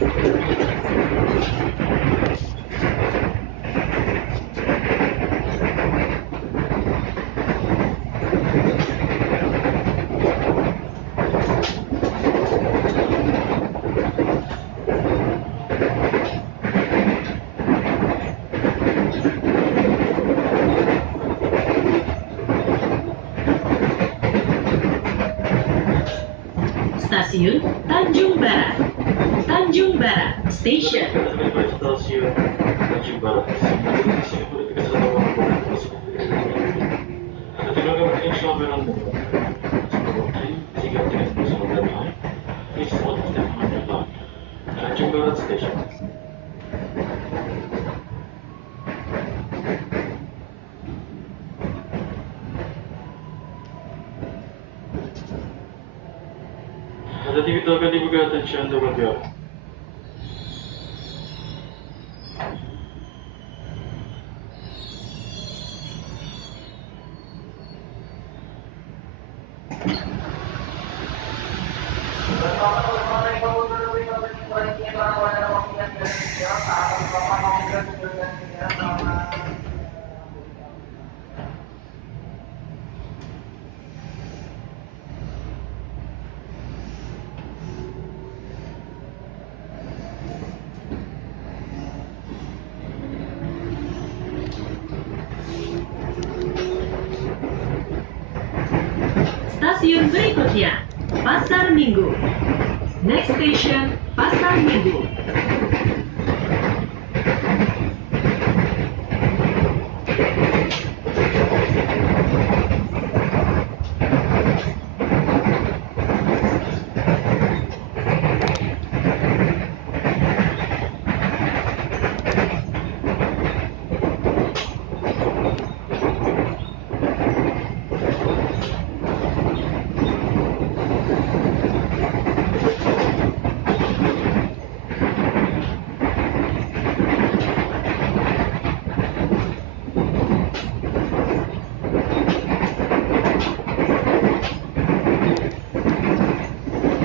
Stasiun Tanjung Barat. Tanjung Barat Station. Stasiun Tanjung Barat. Tanjung Barat Station. Attività che divulgate il centro proprio. Stasiun berikutnya, Pasar Minggu. Next station, Pasar Minggu.